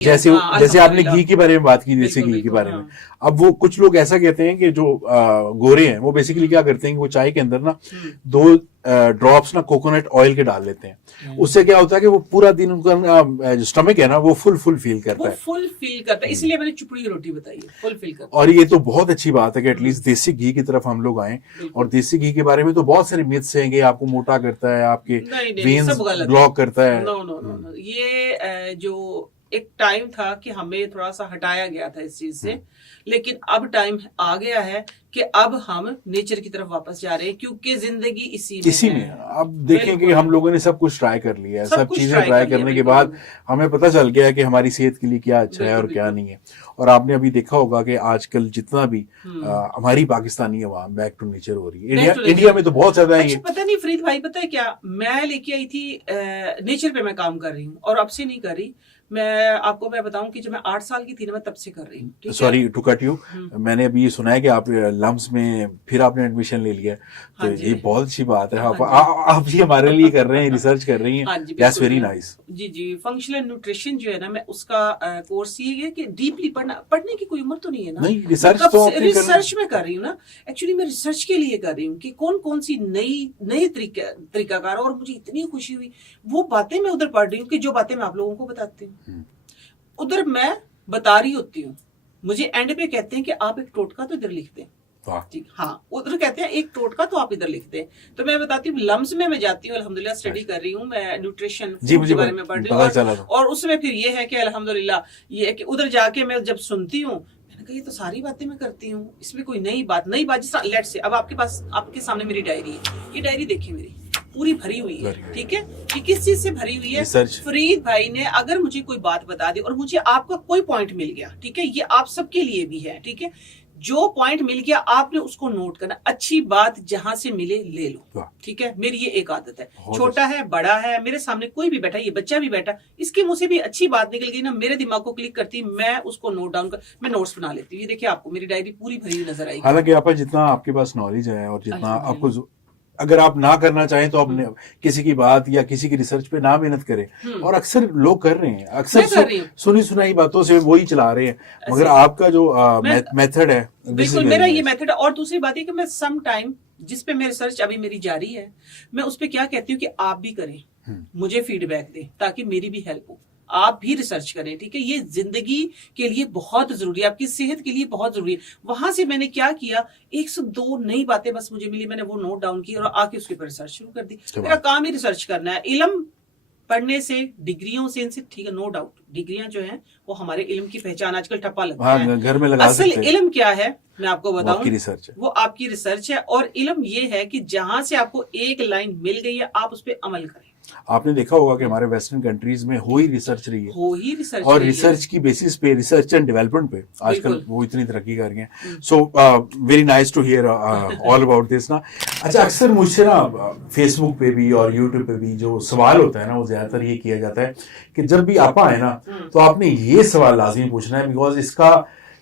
जैसे जैसे आपने घी के बारे में बात की, देसी बिल्कुल घी के बिल्कुल बारे में, हाँ। अब वो कुछ लोग ऐसा कहते हैं कि जो गोरे हैं वो बेसिकली क्या करते हैं कि वो चाय के अंदर ना 2 ड्रॉप्स ना कोकोनट ऑयल के डाल लेते हैं। उससे क्या होता है कि वो पूरा दिन उनका जो स्टमक है ना वो फुल फील करता वो है। फुल फील करता है, इसलिए मैंने चुपड़ी की रोटी बताई है, फुल फील करता और ये तो बहुत अच्छी बात है कि एटलीस्ट देसी घी की तरफ हम लोग आए। बिल्कुल। और देसी घी के बारे में तो बहुत सारे मिथ्स हैं कि आपको मोटा करता है, आपके नहीं नहीं वेन्स सब गलत ब्लॉक करता है। नो नो नो नो, ये जो एक टाइम था कि हमें थोड़ा सा हटाया गया था इस चीज से, लेकिन अब टाइम आ गया है कि अब हम नेचर की तरफ वापस जा रहे हैं, क्योंकि जिंदगी इसी में है। अब देखें कि बिल्कुल। हम लोगों ने सब कुछ ट्राई कर लिया है, सब सब कुछ चीजें ट्राई ट्राई कर लिया, करने के बिल्कुल। बाद हमें पता चल गया है कि हमारी सेहत के लिए क्या अच्छा है बिल्कुल, और क्या बिल्कुल। नहीं है। और आपने अभी देखा होगा कि आजकल जितना भी हमारी पाकिस्तानी अवाम बैक टू नेचर हो रही है। इंडिया में तो बहुत ज्यादा है अच्छा ये। पता नहीं फरीद भाई, पता है क्या, मैं लेके आई थी नेचर पे मैं काम कर रही हूँ, और अब से नहीं कर रही। मैं बताऊं कि जब मैं 8 साल की थी ना, मैं तब से कर रही हूँ, ठीक है? सॉरी टू कट यू, मैंने अभी ये सुना है कि आप लम्स में फिर आपने एडमिशन ले लिया है, तो हाँ जी। ये बहुत अच्छी बात है। आप हाँ जी। आप ये हमारे लिए कर रहे हैं, रिसर्च कर रही हाँ हैं, जी दैट्स बिल्कुल वेरी जी। नाइस। जी जी, फंक्शनल न्यूट्रिशन जो है ना, मैं उसका कोर्स ये है कि डीपली पढ़ने की कोई उम्र तो नहीं है ना। नहीं, रिसर्च कब तो से आपने रिसर्च में कर रही हूँ ना, एक्चुअली मैं रिसर्च के लिए कर रही हूँ कि कौन कौन सी नई तरीकाकार, और मुझे इतनी खुशी हुई वो बातें मैं उधर पढ़ रही हूँ कि जो बातें मैं आप लोगों को बताती हूँ उधर मैं बता रही होती हूँ। मुझे एंड पे कहते हैं कि आप एक टोटका तो इधर लिखते हैं, ठीक हाँ, उधर कहते हैं एक टोटका तो आप इधर लिखते हैं, तो मैं बताती हूँ लम्स में मैं जाती हूँ, अल्हम्दुलिल्लाह स्टडी कर रही हूँ मैं, न्यूट्रिशन के बारे में पढ़ रही हूँ। और उसमें फिर ये है कि अल्हम्दुलिल्लाह ये है कि उधर जाके मैं जब सुनती हूँ, मैंने कहा ये तो सारी बातें मैं करती हूँ, इसमें कोई नई बात जिस लेट से अब आपके पास आपके सामने मेरी डायरी है, ये डायरी देखिए मेरी पूरी भरी हुई है, ठीक है? ये किस चीज से भरी हुई है? फरीद भाई ने अगर मुझे कोई बात बता दी और मुझे आपका कोई पॉइंट मिल गया, ठीक है, ये आप सबके लिए भी है, ठीक है, जो पॉइंट मिल गया आपने उसको नोट करना, अच्छी बात जहां से मिले ले लो, ठीक है? मेरी ये एक आदत है, छोटा है बड़ा है, मेरे सामने कोई भी बैठा, ये बच्चा भी बैठा, इसके मुंह से भी अच्छी बात निकल गई ना, मेरे दिमाग को क्लिक करती, मैं उसको नोट डाउन कर, मैं नोट्स बना लेती हूँ। ये देखिए आपको मेरी डायरी पूरी भरी नजर आएगी। हालांकि आप जितना आपके पास नॉलेज है और जितना आपको, अगर आप ना करना चाहें तो आप किसी की बात या किसी की रिसर्च पे ना मेहनत करें, और अक्सर लोग कर रहे हैं, अक्सर सुनी सुनाई बातों से वही चला रहे हैं, मगर आपका जो मेथड है, बिल्कुल मेरा ये मेथड है। और दूसरी बात है कि मैं सम टाइम जिस पे मैं रिसर्च अभी मेरी जारी है, मैं उस पे क्या कहती हूँ कि आप भी करें, मुझे फीडबैक दें ताकि मेरी भी हेल्प हो, आप भी रिसर्च करें, ठीक है? ये जिंदगी के लिए बहुत जरूरी है, आपकी सेहत के लिए बहुत जरूरी है। वहां से मैंने क्या किया, 102 नई बातें बस मुझे मिली, मैंने वो नोट डाउन की और आके उसके ऊपर रिसर्च शुरू कर दी। मेरा काम ही रिसर्च करना है। इल्म पढ़ने से, डिग्रियों से, इनसे ठीक है, नो डाउट डिग्रियां जो हैं वो हमारे इल्म की पहचान आजकल ठप्पा लगता है, घर में लगा असल इल्म क्या है मैं आपको बताऊं, वो आपकी रिसर्च है। और इल्म ये है कि जहां से आपको एक लाइन मिल गई है आप उस पर अमल करें। आपने देखा होगा कि हमारे वेस्टर्न कंट्रीज में हो ही रिसर्च रही है, और रिसर्च की बेसिस पे, रिसर्च एंड डेवलपमेंट पे आजकल वो इतनी तरक्की कर रही हैं। So very nice to hear all about this ना। अच्छा, अक्सर मुझसे ना फेसबुक पे भी और यूट्यूब पे भी जो सवाल होता है ना, वो ज्यादातर ये किया जाता है कि जब भी आप आए ना तो आपने ये सवाल लाजमी पूछना है, बिकॉज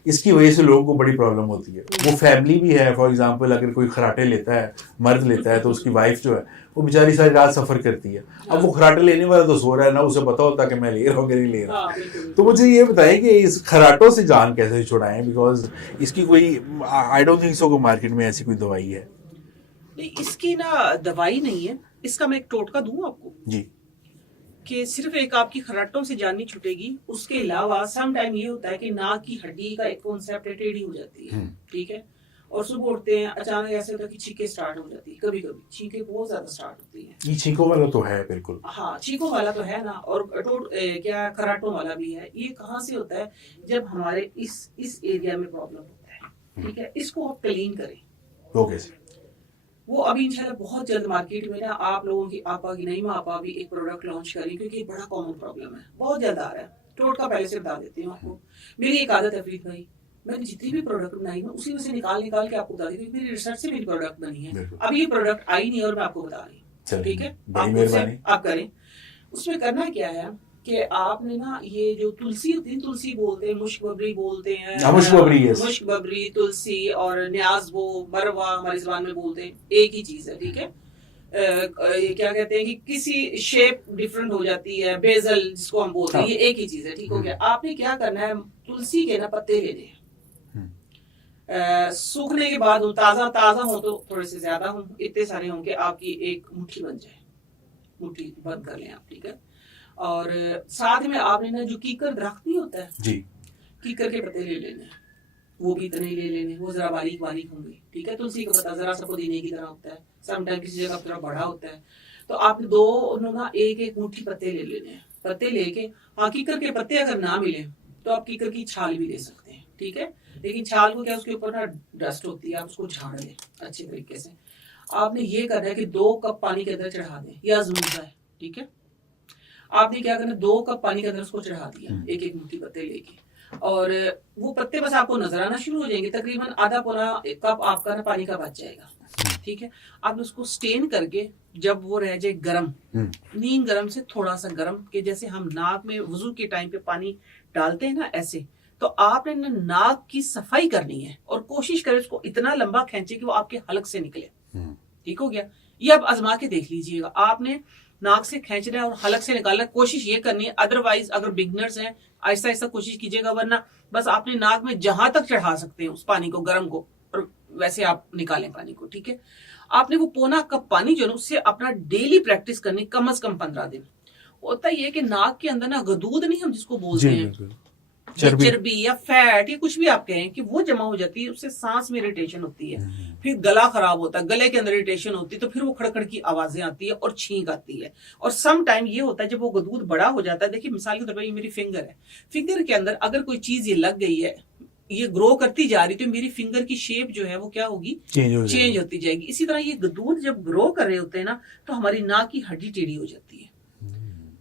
इसकी वजह से लोगों को बड़ी प्रॉब्लम होती है। वो फैमिली भी है, फॉर एग्जांपल अगर कोई खराटे लेता है, मर्द लेता है, तो उसकी वाइफ जो है वो बेचारी सारी रात सफर करती है। अब वो खराटे लेने वाला तो सो रहा है ना, उसे पता होता कि मैं ले रहा हूँ कि नहीं ले रहा। तो मुझे ये बताएं कि इस खराटों से जान कैसे छुड़ाएं, बिकॉज इसकी कोई, I don't think so market में ऐसी कोई दवाई है। नहीं, इसकी ना दवाई नहीं है, इसका मैं एक टोटका दूं आपको जी, कि सिर्फ एक आपकी खराटों से जान नहीं छूटेगी, उसके अलावा सम टाइम ये होता है कि नाक की हड्डी का एक कॉन्सेप्ट टेढ़ी हो जाती है, ठीक है, और सुबह उठते हैं अचानक ऐसे होता है कि छींकें स्टार्ट हो जाती है, कभी कभी छींकें बहुत ज्यादा स्टार्ट होती हैं। ये छींकों वाला तो है, बिल्कुल हाँ, छींकों वाला तो है ना, और क्या खराटों वाला भी है। ये कहाँ से होता है, जब हमारे इस एरिया में प्रॉब्लम होता है, ठीक है, इसको आप क्लीन करें। वो कैसे? वो अभी इंशाल्लाह बहुत जल्द मार्केट में ना आप लोगों की आपा की नहीं आपा भी एक प्रोडक्ट लॉन्च करें, क्योंकि बड़ा कॉमन प्रॉब्लम है, बहुत जल्द आ रहा है। टोटका पहले से बता देती हूँ आपको। मेरी एक आदत है फरीद भाई, मैंने जितनी भी प्रोडक्ट बनाई ना उसी में से निकाल के आपको बता दी, क्योंकि मेरी रिसर्च से मेरी प्रोडक्ट बनी है। अभी ये प्रोडक्ट आई नहीं और मैं आपको बता रही हूँ, ठीक है, आप करें। उसमें करना क्या है कि आपने ना ये जो तुलसी होती है, तुलसी बोलते हैं, मुश्क बबरी बोलते हैं, मुश्क बबरी, तुलसी और न्याज, वो मरवा हमारी ज़बान में बोलते हैं, एक ही चीज है, ठीक है। ये क्या कहते हैं कि किसी शेप डिफरेंट हो जाती है, बेजल जिसको हम बोलते हैं, ये एक ही चीज है, ठीक हो गया। आपने क्या करना है, तुलसी के ना पत्ते लेने हैं, सूखने के बाद ताजा ताजा हो तो थोड़े से ज्यादा हो, इतने सारे होंगे आपकी एक मुट्ठी बन जाए, मुट्ठी बंद कर लें आप, ठीक है। और साथ में आपने ना जो कीकर दरख्त नहीं होता है जी, कीकर के पत्ते ले लेने, वो भी इतने ले लेने, वो जरा बारीक बारीक होंगे, ठीक है। तुलसी का पत्ता जरा सा पुदीने की तरह होता है, समटाइम किसी जगह थोड़ा बड़ा होता है। तो आपने दोनों ना एक एक मुट्ठी पत्ते ले लेने हैं। पत्ते लेके, हाँ कीकर के पत्ते अगर ना मिले तो आप कीकर की छाल भी ले सकते हैं, ठीक है। लेकिन छाल को क्या, उसके ऊपर ना डस्ट होती है, आप उसको झाड़ लें अच्छे तरीके से। आपने ये करना है कि 2 कप पानी के अंदर चढ़ा दें, या अजमूदा है, ठीक है। आपने क्या करना है, 2 कप पानी के अंदर उसको चढ़ा दिया, एक एक मुट्ठी पत्ते लेके, और वो पत्ते बस आपको नजर आना शुरू हो जाएंगे, तकरीबन आधा पौना कप आपका ना पानी का बच जाएगा, ठीक है। आपने उसको स्टेन करके, जब वो रह जाए गरम, नीम गरम से थोड़ा सा गरम, कि जैसे हम नाक में वजू के टाइम पे पानी डालते हैं ना, ऐसे, तो आपने ना नाक की सफाई करनी है, और कोशिश करें उसको इतना लंबा खींचे कि वो आपके हलक से निकले, ठीक हो गया। ये आप आजमा के देख लीजिएगा, आपने नाक से खींचना है और हलक से निकालना, कोशिश ये करनी है। अदरवाइज अगर बिगनर्स हैं, आहिस्ता आहिस्ता कोशिश कीजिएगा, वरना बस आपने नाक में जहां तक चढ़ा सकते हैं उस पानी को, गर्म को, और वैसे आप निकालें पानी को, ठीक है। आपने वो पौना कप पानी जो है उससे अपना डेली प्रैक्टिस करनी, कम से कम 15 दिन। होता ही है कि नाक के अंदर ना गदूद नहीं, हम जिसको बोलते हैं चर्बी या फैट या कुछ भी आप कहें, कि वो जमा हो जाती है, उससे सांस में इरिटेशन होती है, फिर गला खराब होता है, गले के अंदर इरिटेशन होती है, तो फिर वो खड़खड़ की आवाजें आती है और छींक आती है। और सम टाइम ये होता है जब वो गदूद बड़ा हो जाता है, देखिए मिसाल के तौर पर ये मेरी फिंगर है, फिंगर के अंदर अगर कोई चीज ये लग गई है, ये ग्रो करती जा रही, तो मेरी फिंगर की शेप जो है वो क्या होगी, चेंज होती जाएगी। इसी तरह ये गदूद जब ग्रो कर रहे होते हैं ना, तो हमारी नाक की हड्डी टेढ़ी हो जाती है,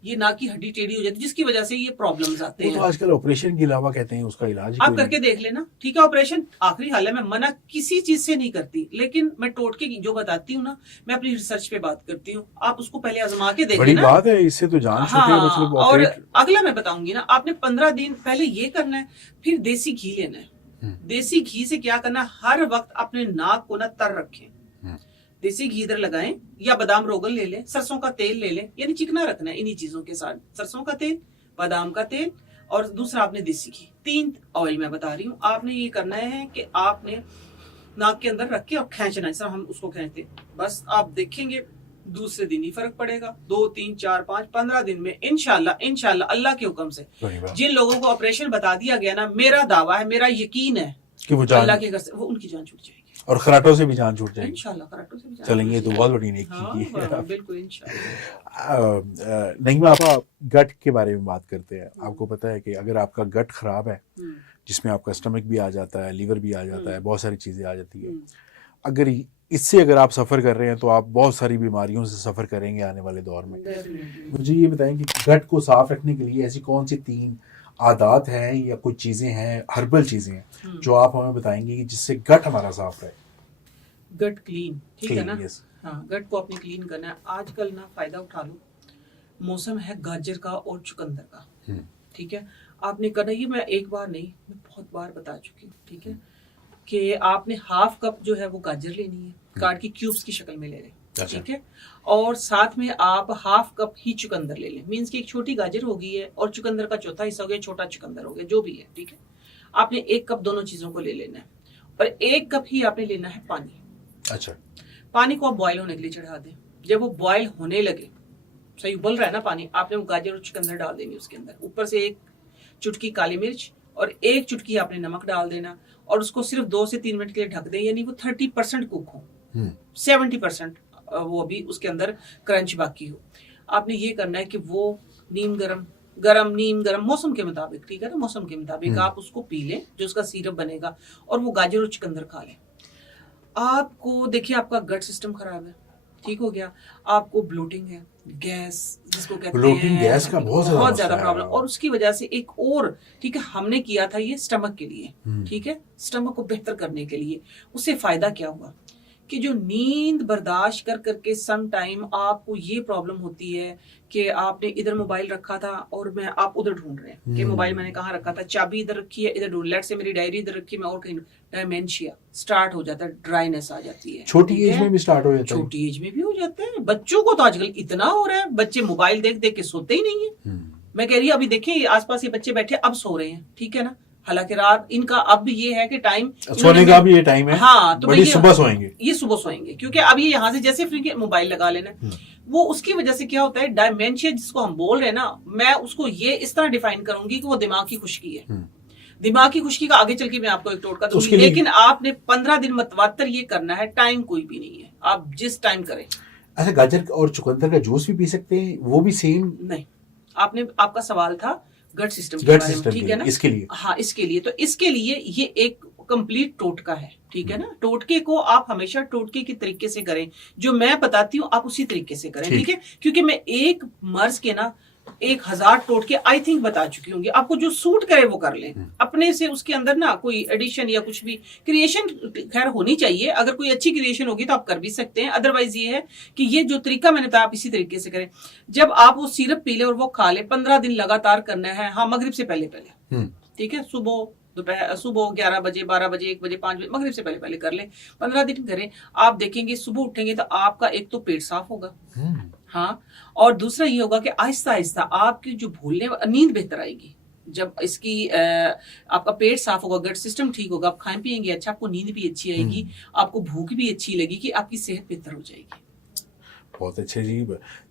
ये नाक की हड्डी टेढ़ी हो जाती है, जिसकी वजह से ये प्रॉब्लम्स आते हैं। तो आजकल ऑपरेशन के अलावा कहते हैं उसका इलाज आप करके देख लेना, ठीक है। ऑपरेशन आखिरी हाल है, मैं मना किसी चीज से नहीं करती, लेकिन मैं टोटके जो बताती हूँ ना, मैं अपनी रिसर्च पे बात करती हूँ, आप उसको पहले आजमा के देख लेना। बड़ी बात है, इससे तो जान छूटे, मतलब और अगला मैं बताऊंगी ना, आपने 15 दिन पहले ये करना है, फिर देसी घी लेना है। देसी घी से क्या करना, हर वक्त अपने नाक को ना तर रखें, देसी घी इधर लगाएं, या बादाम रोगन ले लें, सरसों का तेल ले लें, यानी चिकना रखना है इन्हीं चीजों के साथ, सरसों का तेल, बादाम का तेल, और दूसरा आपने देसी घी, 3 ऑयल मैं बता रही हूँ। आपने ये करना है कि आपने नाक के अंदर रख के और खींचना, जैसा हम उसको खींचते, बस आप देखेंगे दूसरे दिन ही फर्क पड़ेगा, 2, 3, 4, 5, 15 दिन में इंशाल्लाह अल्लाह के हुक्म से। जिन लोगों को ऑपरेशन बता दिया गया ना, मेरा दावा है, मेरा यकीन है कि वो अल्लाह के घर से वो उनकी जान छूट जाएगी, और खराटों से भी जान छूट जाएगी इंशाल्लाह, खराटों से भी जान चलेंगे तो बहुत बड़ी नेकी की है। बिल्कुल इंशाल्लाह। नहीं, मैं आपका गट के बारे में बात करते हैं। आपको पता है कि अगर आपका गट खराब है, जिसमें आपका स्टमक भी आ जाता है, लीवर भी आ जाता है, बहुत सारी चीजें आ जाती है, अगर इससे अगर आप सफ़र कर रहे हैं तो आप बहुत सारी बीमारियों से सफ़र करेंगे आने वाले दौर में। मुझे ये बताएं कि गट को साफ रखने के लिए ऐसी कौन सी 3 आदत हैं या कुछ चीज़ें हैं, हर्बल चीज़ें हैं जो आप हमें बताएंगे कि जिससे गट हमारा साफ रहे। गट क्लीन, ठीक है ना। हाँ, गट को अपने क्लीन करना है। आजकल ना फ़ायदा उठा लो, मौसम है गाजर का और चुकंदर का, ठीक है। आपने करना, ये मैं एक बार नहीं, मैं बहुत बार बता चुकी हूँ, ठीक है, कि आपने हाफ कप जो है वो गाजर लेनी है, काट की क्यूब्स की शक्ल में ले लें, ठीक है। और साथ में आप हाफ कप ही चुकंदर ले लें, मीन्स की एक छोटी गाजर हो गई है और चुकंदर का चौथा हिस्सा हो गया, छोटा चुकंदर हो गया, जो भी है, ठीक है। आपने 1 कप दोनों चीजों को ले लेना है, और 1 कप ही आपने लेना है पानी। अच्छा, पानी को आप बॉयल होने के लिए चढ़ा दें। जब वो बॉयल होने लगे, सही उबल रहा है ना पानी, आपने वो गाजर और चुकंदर डाल देंगे उसके अंदर, ऊपर से 1 चुटकी काली मिर्च और 1 चुटकी आपने नमक डाल देना, और उसको सिर्फ 2 से 3 मिनट के लिए ढक दें, यानी वो 30% कुक हो, 70% वो भी उसके अंदर क्रंच बाकी हो। आपने ये करना है कि वो नीम गरम मौसम के मुताबिक, ठीक है ना, मौसम के मुताबिक आप उसको पी लें, जो उसका सिरप बनेगा, और वो गाजर और चुकंदर खा लें। आपको देखिए, आपका गट सिस्टम खराब है, ठीक हो गया, आपको ब्लोटिंग है, गैस जिसको कहते हैं, गैस का बहुत ज्यादा प्रॉब्लम, और उसकी वजह से एक और, ठीक है, हमने किया था ये स्टमक के लिए, ठीक है, स्टमक को बेहतर करने के लिए। उससे फायदा क्या हुआ कि जो नींद बर्दाश्त कर करके सम टाइम आपको ये प्रॉब्लम होती है कि आपने इधर मोबाइल रखा था और आप उधर ढूंढ रहे हैं कि मोबाइल मैंने कहाँ रखा था, चाबी इधर रखी है, इधर ढूंढ, लेट से मेरी डायरी इधर रखी है, मैं और कहीं, डायमेंशिया स्टार्ट हो जाता है, ड्राइनेस आ जाती है। छोटी एज में भी स्टार्ट हो जाता है, छोटी एज में भी हो जाता है। बच्चों को तो आजकल इतना हो रहा है, बच्चे मोबाइल देख देख के सोते ही नहीं है। मैं कह रही हूँ अभी देखिए आसपास ये बच्चे बैठे अब सो रहे हैं, ठीक है ना, हालांकि रात इनका अब ये है कि टाइम सोने का भी ये टाइम है, हाँ, तो बड़ी सुबह सोएंगे, ये सुबह सोएंगे, क्योंकि अब ये यहाँ से जैसे फ्री के मोबाइल लगा लेना, वो उसकी वजह से क्या होता है, डायमेंशिया जिसको हम बोल रहे हैं ना, मैं उसको ये इस तरह डिफाइन करूंगी कि वो दिमाग की खुश्की है। दिमाग की खुश्की का आगे चल के मैं आपको एक टोटका दूंगी, लेकिन आपने 15 दिन मतवातर ये करना है, टाइम कोई भी नहीं है, आप जिस टाइम करें। अच्छा, गाजर और चुकंदर का जूस भी पी सकते हैं, वो भी सेम? नहीं, आपका सवाल था गट सिस्टम के बारे में, ठीक है ना, इसके लिए, हाँ इसके लिए, तो इसके लिए ये एक कंप्लीट टोटका है, ठीक है ना। टोटके को आप हमेशा टोटके के तरीके से करें, जो मैं बताती हूँ आप उसी तरीके से करें, ठीक है, क्योंकि मैं एक मर्ज के ना 1000 टोटके आई थिंक बता चुकी होंगी, आपको जो सूट करे वो कर लें अपने से, उसके अंदर ना कोई एडिशन या कुछ भी क्रिएशन खैर होनी चाहिए, अगर कोई अच्छी क्रिएशन होगी तो आप कर भी सकते हैं, अदरवाइज ये है कि ये जो तरीका मैंने बताया आप इसी तरीके से करें। जब आप वो सिरप पी ले और वो खा ले, 15 दिन लगातार करना है, हाँ मगरिब से पहले पहले, ठीक है, सुबह दोपहर, सुबह 11 बजे 12 बजे 1 बजे 5 बजे, मगरिब से पहले पहले कर ले, 15 दिन करें, आप देखेंगे सुबह उठेंगे तो आपका एक तो पेट साफ होगा, हाँ, और दूसरा ये होगा कि आहिस्ता आहिस्ता आपकी जो भूलने, नींद बेहतर आएगी। जब इसकी आपका पेट साफ होगा, गट सिस्टम ठीक होगा, आप खाएं पिएंगे अच्छा, आपको नींद भी अच्छी आएगी, आपको भूख भी अच्छी लगेगी, आपकी सेहत बेहतर हो जाएगी। बहुत अच्छे जी।